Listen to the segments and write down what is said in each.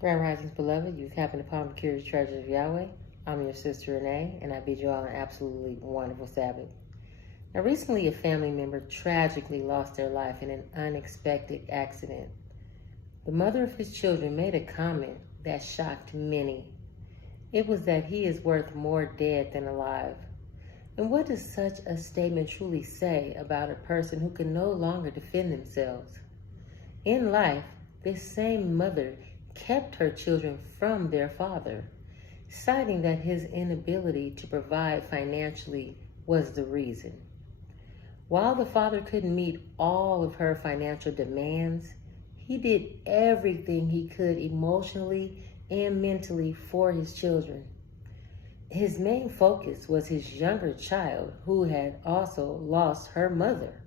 Grand Risings, beloved, you've happened upon the curious treasures of Yahweh. I'm your sister Renee, and I bid you all an absolutely wonderful Sabbath. Now, recently a family member tragically lost their life in an unexpected accident. The mother of his children made a comment that shocked many. It was that he is worth more dead than alive. And what does such a statement truly say about a person who can no longer defend themselves? In life, this same mother kept her children from their father, citing that his inability to provide financially was the reason. While the father couldn't meet all of her financial demands, he did everything he could emotionally and mentally for his children. His main focus was his younger child, who had also lost her mother.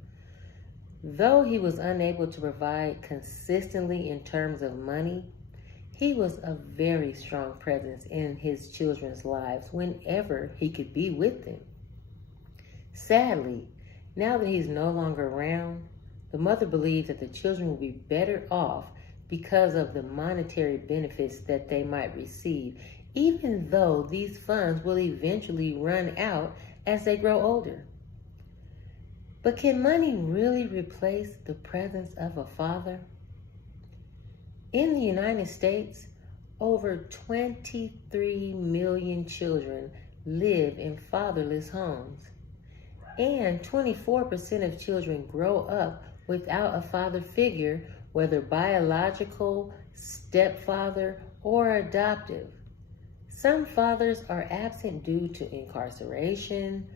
Though he was unable to provide consistently in terms of money, he was a very strong presence in his children's lives whenever he could be with them. Sadly, now that he's no longer around, the mother believes that the children will be better off because of the monetary benefits that they might receive, even though these funds will eventually run out as they grow older. But can money really replace the presence of a father? In the United States, over 23 million children live in fatherless homes, and 24% of children grow up without a father figure, whether biological, stepfather, or adoptive. Some fathers are absent due to incarceration,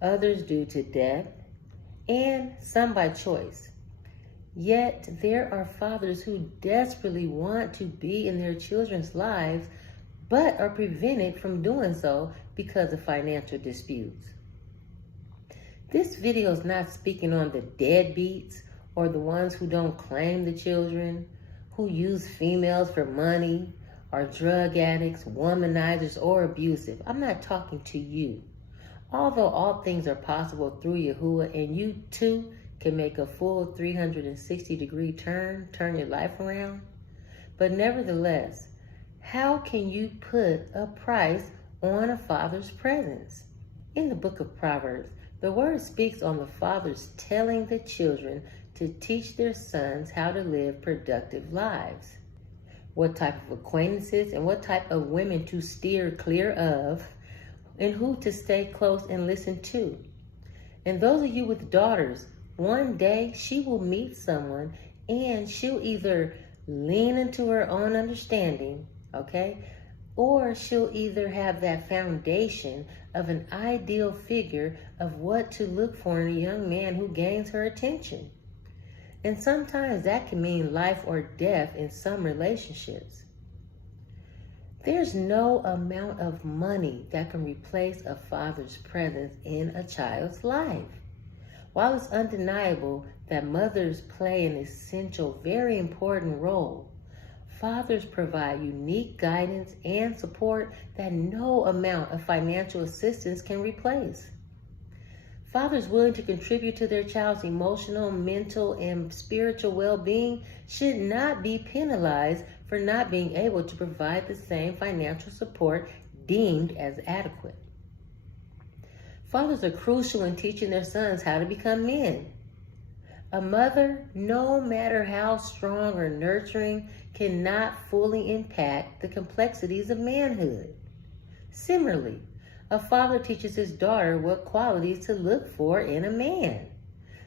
others due to death, and some by choice. Yet there are fathers who desperately want to be in their children's lives, but are prevented from doing so because of financial disputes. This video is not speaking on the deadbeats or the ones who don't claim the children, who use females for money, are drug addicts, womanizers, or abusive. I'm not talking to you. Although all things are possible through Yahuwah, and you too can make a full 360-degree turn your life around. But nevertheless, how can you put a price on a father's presence? In the book of Proverbs, the word speaks on the fathers telling the children to teach their sons how to live productive lives, what type of acquaintances and what type of women to steer clear of, and who to stay close and listen to. And those of you with daughters, one day she will meet someone and she'll either lean into her own understanding, okay? Or she'll either have that foundation of an ideal figure of what to look for in a young man who gains her attention. And sometimes that can mean life or death in some relationships. There's no amount of money that can replace a father's presence in a child's life. While it's undeniable that mothers play an essential, very important role, fathers provide unique guidance and support that no amount of financial assistance can replace. Fathers willing to contribute to their child's emotional, mental, and spiritual well-being should not be penalized for not being able to provide the same financial support deemed as adequate. Fathers are crucial in teaching their sons how to become men. A mother, no matter how strong or nurturing, cannot fully impact the complexities of manhood. Similarly, a father teaches his daughter what qualities to look for in a man,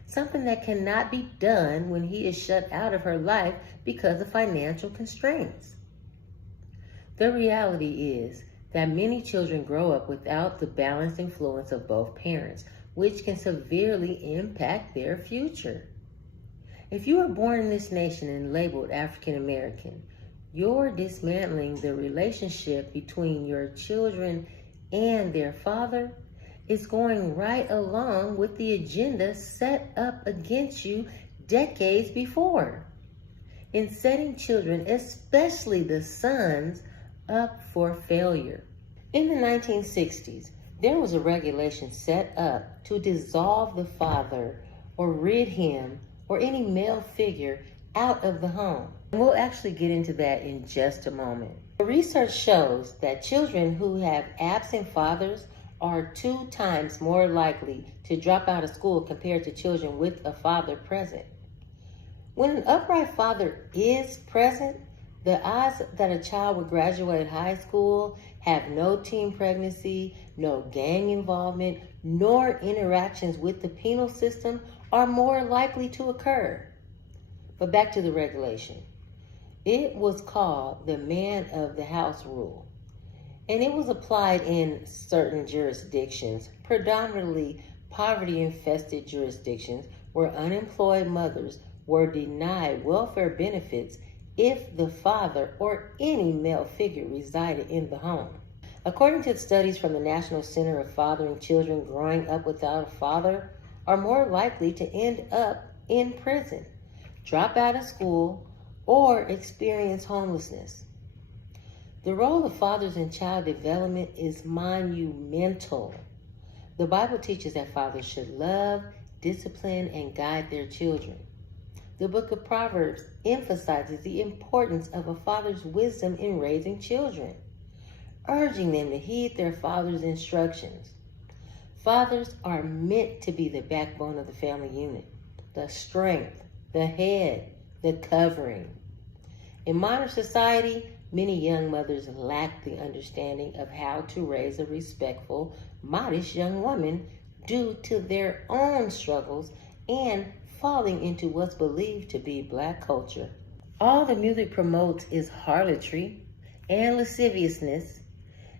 something that cannot be done when he is shut out of her life because of financial constraints. The reality is that many children grow up without the balanced influence of both parents, which can severely impact their future. If you are born in this nation and labeled African American, you're dismantling the relationship between your children and their father is going right along with the agenda set up against you decades before, in setting children, especially the sons, up for failure. In the 1960s, there was a regulation set up to dissolve the father or rid him or any male figure out of the home. And we'll actually get into that in just a moment. Research shows that children who have absent fathers are 2 times more likely to drop out of school compared to children with a father present. When an upright father is present, the odds that a child will graduate high school, have no teen pregnancy, no gang involvement, nor interactions with the penal system are more likely to occur. But back to the regulation. It was called the man of the house rule, and it was applied in certain jurisdictions, predominantly poverty-infested jurisdictions where unemployed mothers were denied welfare benefits if the father or any male figure resided in the home. According to studies from the National Center of Fathering, children growing up without a father are more likely to end up in prison, drop out of school, or experience homelessness. The role of fathers in child development is monumental. The Bible teaches that fathers should love, discipline, and guide their children. The book of Proverbs emphasizes the importance of a father's wisdom in raising children, urging them to heed their father's instructions. Fathers are meant to be the backbone of the family unit, the strength, the head, the covering. In modern society, many young mothers lack the understanding of how to raise a respectful, modest young woman due to their own struggles and falling into what's believed to be black culture. All the music promotes is harlotry and lasciviousness,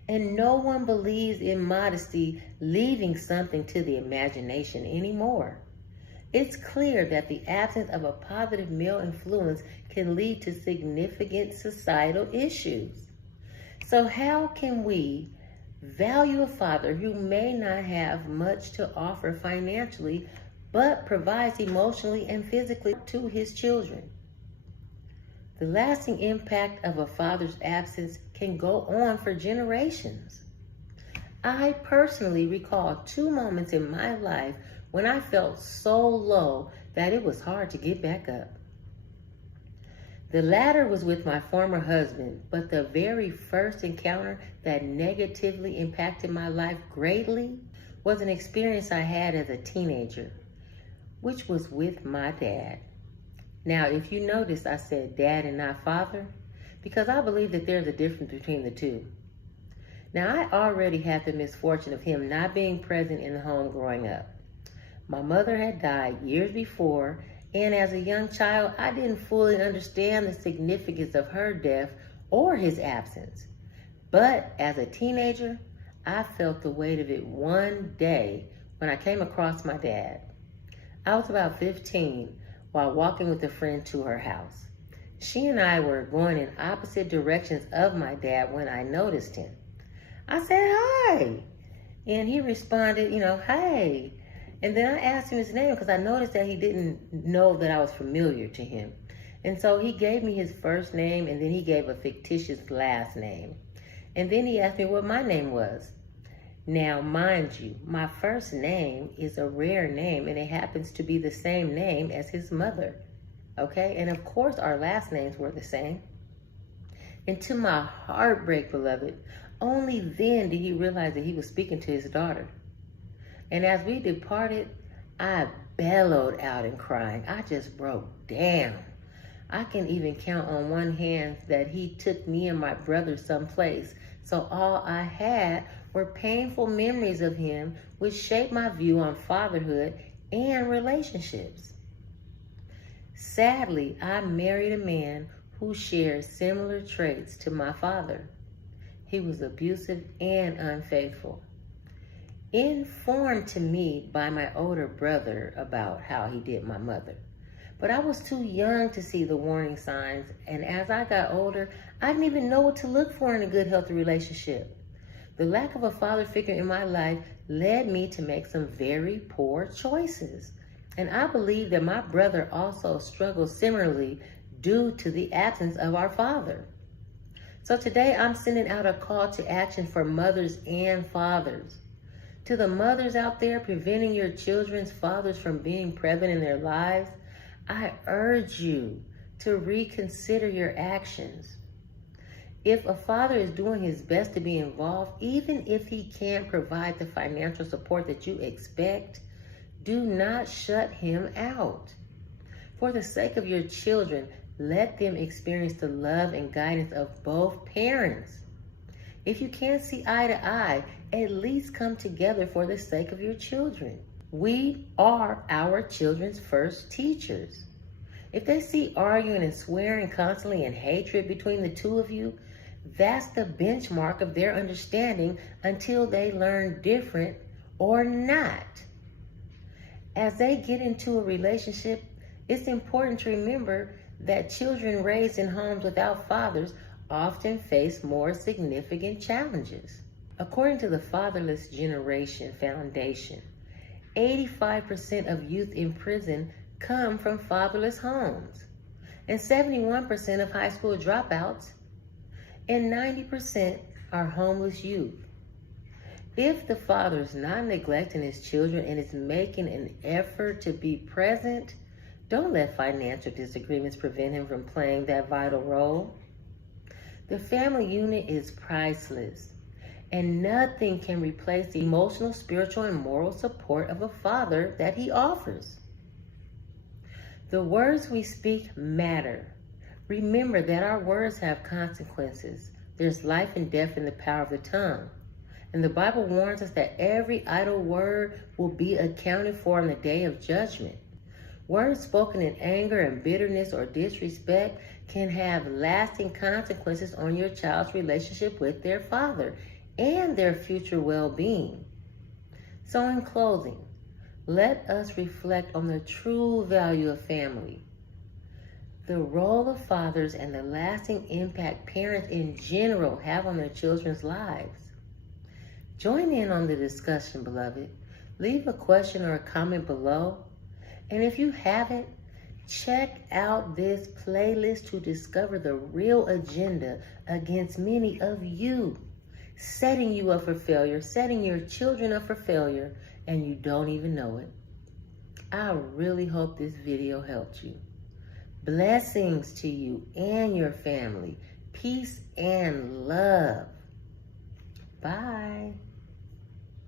and no one believes in modesty leaving something to the imagination anymore. It's clear that the absence of a positive male influence can lead to significant societal issues. So how can we value a father who may not have much to offer financially, but provides emotionally and physically to his children? The lasting impact of a father's absence can go on for generations. I personally recall 2 moments in my life when I felt so low that it was hard to get back up. The latter was with my former husband, but the very first encounter that negatively impacted my life greatly was an experience I had as a teenager, which was with my dad. Now, if you notice, I said dad and not father, because I believe that there's a difference between the two. Now, I already had the misfortune of him not being present in the home growing up. My mother had died years before, and as a young child, I didn't fully understand the significance of her death or his absence. But as a teenager, I felt the weight of it one day when I came across my dad. I was about 15 while walking with a friend to her house. She and I were going in opposite directions of my dad when I noticed him. I said, "Hi," and he responded, "Hey." And then I asked him his name because I noticed that he didn't know that I was familiar to him. And so he gave me his first name, and then he gave a fictitious last name. And then he asked me what my name was. Now, mind you, my first name is a rare name, and it happens to be the same name as his mother. Okay? And of course, our last names were the same. And to my heartbreak, beloved, only then did he realize that he was speaking to his daughter. And as we departed, I bellowed out in crying. I just broke down. I can even count on one hand that he took me and my brother someplace. So all I had were painful memories of him, which shaped my view on fatherhood and relationships. Sadly, I married a man who shared similar traits to my father. He was abusive and unfaithful. Informed to me by my older brother about how he did my mother. But I was too young to see the warning signs, and as I got older, I didn't even know what to look for in a good, healthy relationship. The lack of a father figure in my life led me to make some very poor choices. And I believe that my brother also struggled similarly due to the absence of our father. So today I'm sending out a call to action for mothers and fathers. To the mothers out there preventing your children's fathers from being present in their lives, I urge you to reconsider your actions. If a father is doing his best to be involved, even if he can't provide the financial support that you expect, do not shut him out. For the sake of your children, let them experience the love and guidance of both parents. If you can't see eye to eye, at least come together for the sake of your children. We are our children's first teachers. If they see arguing and swearing constantly and hatred between the two of you, that's the benchmark of their understanding until they learn different or not. As they get into a relationship, it's important to remember that children raised in homes without fathers often face more significant challenges. According to the Fatherless Generation Foundation, 85% of youth in prison come from fatherless homes, and 71% of high school dropouts, and 90% are homeless youth. If the father is not neglecting his children and is making an effort to be present, don't let financial disagreements prevent him from playing that vital role. The family unit is priceless, and nothing can replace the emotional, spiritual, and moral support of a father that he offers. The words we speak matter. Remember that our words have consequences. There's life and death in the power of the tongue. And the Bible warns us that every idle word will be accounted for on the day of judgment. Words spoken in anger and bitterness or disrespect can have lasting consequences on your child's relationship with their father and their future well-being. So in closing, let us reflect on the true value of family, the role of fathers, and the lasting impact parents in general have on their children's lives. Join in on the discussion, beloved. Leave a question or a comment below. And if you haven't, check out this playlist to discover the real agenda against many of you, setting you up for failure, setting your children up for failure, and you don't even know it. I really hope this video helped you. Blessings to you and your family. Peace and love. Bye.